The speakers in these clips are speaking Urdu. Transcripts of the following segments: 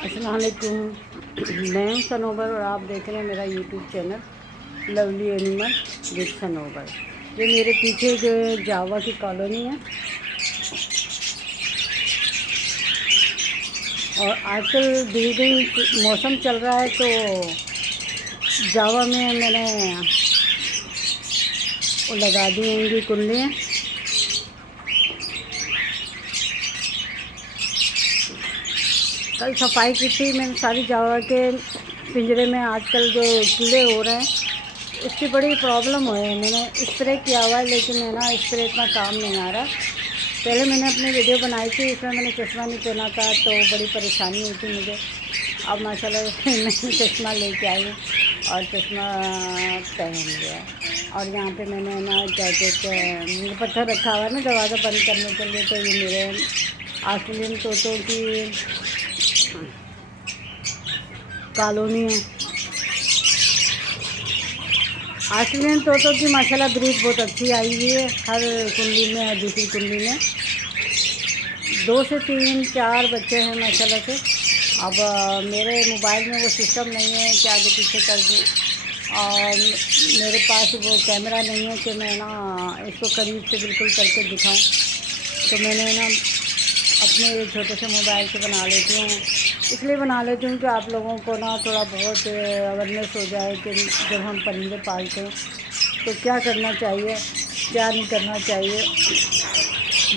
السلام علیکم، میں ہوں صنوبر اور آپ دیکھ رہے ہیں میرا YouTube channel lovely animal with Sanobar. یہ میرے پیچھے جو ہے جاوا کی کالونی ہے، اور آج کل دن موسم چل رہا ہے تو جاوا میں نے وہ لگا دی ہیں گی کنڈیاں۔ کل صفائی کی تھی میں نے ساری جاوا کے پنجرے میں۔ آج کل جو کیڑے ہو رہے ہیں اس کی بڑی پرابلم ہے۔ میں نے اسپرے کیا ہوا ہے لیکن ہے نا اسپرے اتنا کام نہیں آ رہا۔ پہلے میں نے اپنی ویڈیو بنائی تھی، اس میں نے چشمہ نہیں پہنا تھا تو بڑی پریشانی ہوئی تھی مجھے۔ اب ماشاء اللہ میں چشمہ لے کے آئی ہوں اور چشمہ پہن لیا۔ اور یہاں پہ میں نے نا کیا کہتے ہیں پتھر رکھا ہوا ہے نا دروازہ بند کرنے کے لیے، تو یہ میرے آسٹریلین طوطوں کی کالونی ہے۔ آسٹریلین طوطوں کی ماشاءاللہ بریڈ بہت اچھی آئی ہوئی ہے، ہر کنڈی میں ہر دوسری کنڈی میں 2 سے 3 4 بچے ہیں ماشاءاللہ سے۔ اب میرے موبائل میں وہ سسٹم نہیں ہے کہ آگے پیچھے کر دوں، اور میرے پاس وہ کیمرہ نہیں ہے کہ میں نا اس کو قریب سے بالکل کر کے دکھاؤں، تو میں نے نا اپنے چھوٹے سے موبائل سے بنا لیتی ہوں۔ اس لیے بنا لیتی ہوں کہ آپ لوگوں کو نا تھوڑا بہت اویئرنیس ہو جائے کہ جب ہم پرندے پالتے ہیں تو کیا کرنا چاہیے، کیا نہیں کرنا چاہیے۔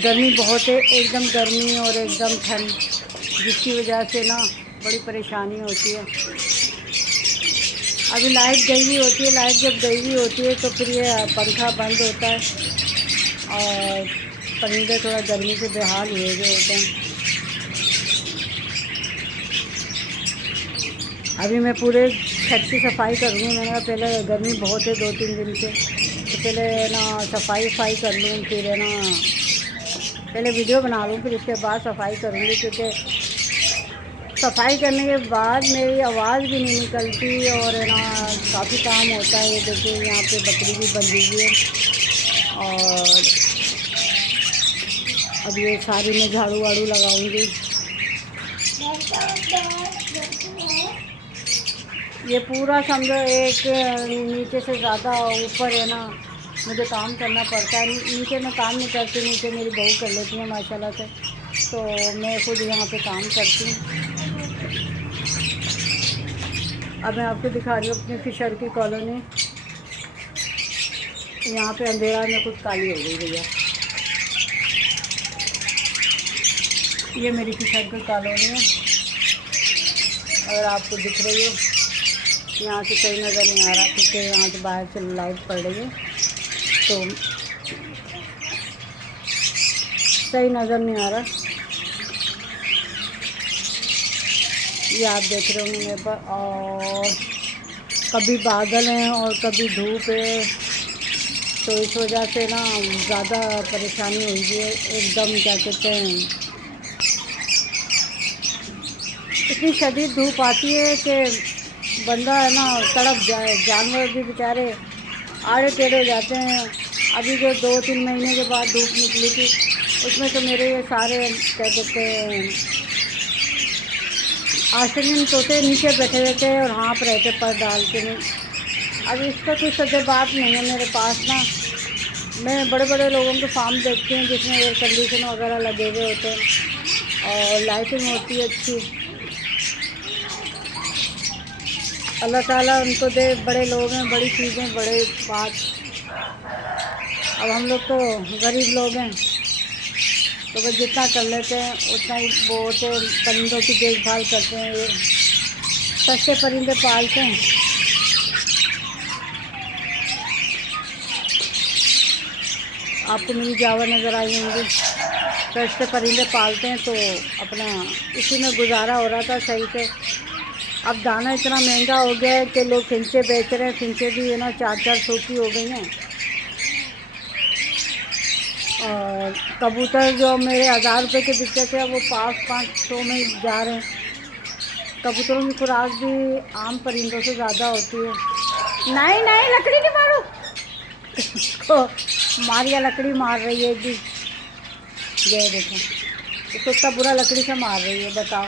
گرمی بہت ہے، ایک دم گرمی اور ایک دم ٹھنڈ، جس کی وجہ سے نا بڑی پریشانی ہوتی ہے۔ ابھی لائٹ گئی ہوئی ہوتی ہے، لائٹ جب گئی ہوئی ہوتی ہے تو پھر یہ پنکھا بند ہوتا ہے اور پرندے تھوڑا گرمی سے بےحال ہوئے ہوتے ہیں۔ ابھی میں پورے چھت کی صفائی کروں گی۔ میں نے کہا پہلے گرمی بہت ہے 2-3 دن سے، تو پہلے نا صفائی کر لوں، پھر ہے نا پہلے ویڈیو بنا لوں، پھر اس کے بعد صفائی کروں گی، کیونکہ صفائی کرنے کے بعد میری آواز بھی نہیں نکلتی اور ہے نا کافی کام ہوتا ہے۔ یہ دیکھیں یہاں پہ بکری بھی بندھی ہوئی ہے، اور اب یہ ساری میں جھاڑو واڑو لگاؤں گی۔ یہ پورا سمجھو ایک نیچے سے زیادہ اوپر ہے نا مجھے کام کرنا پڑتا ہے۔ نیچے میں کام نہیں کرتی، نیچے میری بہو کر لیتی ہیں ماشاءاللہ سے، تو میں خود یہاں پہ کام کرتی ہوں۔ اب میں آپ کو دکھا رہی ہوں اپنی فشر کی کالونی۔ یہاں پہ اندھیرا میں خود کالی ہو گئی بھیا۔ یہ میری فشر کی کالونی ہے، اگر آپ کو دکھ رہی ہو یہاں سے صحیح نظر نہیں آ رہا کیونکہ یہاں سے باہر سے لائٹ پڑ رہی ہے تو صحیح نظر نہیں آ رہا۔ یہ آپ دیکھ رہے ہوں گے میرے پر، اور کبھی بادل ہیں اور کبھی دھوپ ہے، تو اس وجہ سے نا زیادہ پریشانی ہوئی ہے۔ ایک دم کیا کہتے ہیں اتنی شدید دھوپ آتی ہے کہ بندہ ہے نا تڑپ جائے، جانور بھی بیچارے آڑے ٹیڑھے ہو جاتے ہیں۔ ابھی جو 2-3 مہینے کے بعد دھوپ نکلی تھی اس میں تو میرے یہ سارے کیا کہتے ہیں آسٹریلین طوطے نیچے بیٹھے ہوئے تھے اور ہانپ رہے تھے پر ڈال کے نہیں۔ اب اس کا کوئی سدے بات نہیں ہے میرے پاس نا۔ میں بڑے بڑے لوگوں کے فارم دیکھتی ہوں جس میں ایئر کنڈیشن وغیرہ لگے ہوئے ہوتے ہیں اور لائٹنگ ہوتی ہے اچھی۔ اللہ تعالیٰ ان کو دے، بڑے لوگ ہیں، بڑی چیزیں، بڑے بات۔ اب ہم لوگ تو غریب لوگ ہیں تو بس جتنا کر لیتے ہیں اتنا ہی بہت ہے۔ پرندوں کی دیکھ بھال کرتے ہیں، یہ سستے پرندے پالتے ہیں۔ آپ کو میری جاوا نظر آئی ہوں گی، سستے پرندے پالتے ہیں تو اپنا اسی میں گزارا ہو رہا تھا صحیح سے۔ اب دانہ اتنا مہنگا ہو گیا ہے کہ لوگ فنچے بیچ رہے ہیں، فنچے بھی ہے نا 400 کی ہو گئی ہیں، اور کبوتر جو میرے 1000 روپے کے بکتے تھے وہ 500 میں جا رہے ہیں۔ کبوتروں کی خوراک بھی عام پرندوں سے زیادہ ہوتی ہے۔ نہیں نہیں لکڑی نہیں مارو اس کو، ماریا لکڑی مار رہی ہے جی، یہ دیکھیں اس کو اتنا برا لکڑی سے مار رہی ہے، بتاؤ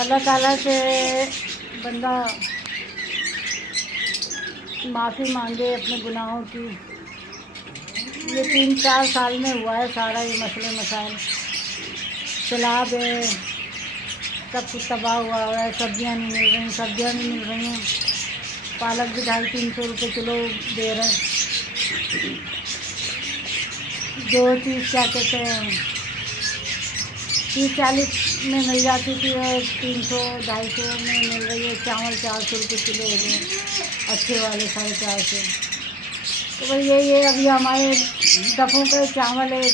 اللہ تعالیٰ سے بندہ معافی مانگے اپنے گناہوں کی. یہ 3-4 سال میں ہوا ہے سارا یہ مسئلے مسائل. سیلاب ہے، سب کچھ تباہ ہوا ہے، سبزیاں نہیں مل رہی، سبزیاں نہیں مل رہی ہیں. پالک بھی 250-300 روپے کلو دے رہے ہیں. جو چیز کیا کہتے ہیں 30-40 میں مل جاتی تھی اور 300-250 میں مل رہی ہے. چاول 400 روپے کلو ہو گئے اچھے والے 450. تو بھائی یہی ہے. ابھی ہمارے دفعوں پہ چاول ہے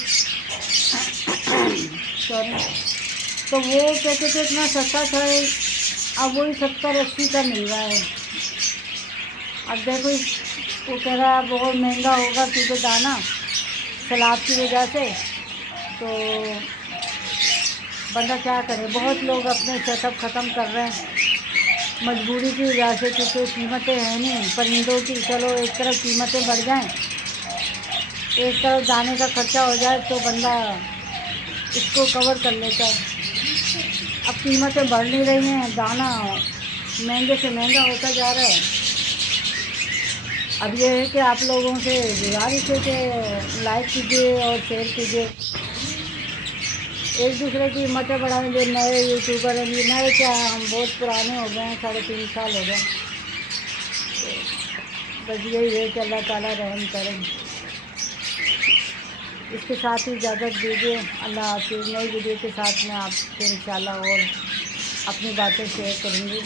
سوری، تو وہ کہتے تھے اتنا سستا تھا، اب وہی 70-80 کا مل رہا ہے. اب دیکھو وہ کہہ رہا ہے بہت مہنگا ہوگا کیونکہ دانہ سیلاب کی وجہ سے. تو بندہ کیا کرے، بہت لوگ اپنے سیٹ اپ ختم کر رہے ہیں مجبوری کی وجہ سے، کیونکہ قیمتیں ہیں نہیں پرندوں کی. چلو ایک طرف قیمتیں بڑھ جائیں، ایک طرف دانے کا خرچہ ہو جائے تو بندہ اس کو کور کر لیتا ہے. اب قیمتیں بڑھ نہیں رہی ہیں، دانہ مہنگے سے مہنگا ہوتا جا رہا ہے. اب یہ ہے کہ آپ لوگوں سے گزارش ہے کہ لائک کیجیے اور شیئر کیجیے، ایک دوسرے کی ہمتیں بڑھائیں. جو نئے یوٹیوبر ہیں، یہ نئے کیا ہیں، ہم بہت پرانے ہو گئے ہیں، 3.5 سال ہو گئے. بس یہی ہے کہ اللہ تعالیٰ رحم کرے. اس کے ساتھ ہی اجازت دیجیے. اللہ حافظ. نئی ویڈیو کے ساتھ میں آپ سے انشاءاللہ اور اپنی باتیں شیئر کروں گی.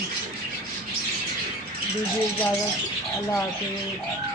دیجیے اجازت. اللہ حافظ.